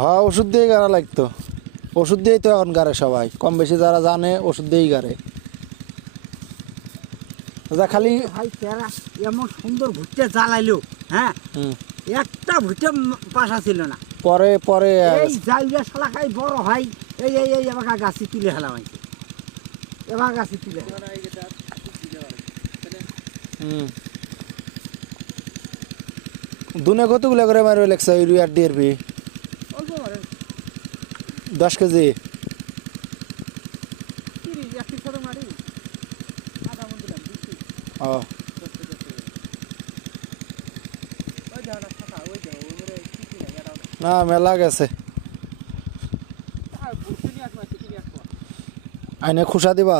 হ্যাঁ ওষুধ দিয়েই গাড়া লাগতো, ওষুধ দিয়েই তো এখন গাড়ে সবাই, কম বেশি যারা জানে ওষুধ দিয়েই গাড়ে। খালি ভাই তেরা এমন সুন্দর ভুট্টা জ্বালাইলো, হ্যাঁ একটা ভুট্টা পাশা ছিল না। পরে পরে এই জাইলা শালা খাই বড় হয়, এই এই এই এবার গাছি তুলে হেলা হয়েছে, এবার গাছি তুলে দুনে কতগুলো করে মারবে লেগছে ইউরিয়ার ডিআরপি? 10 কেজি। ও না মেলা গেছে, আইনে খুশা দিবা।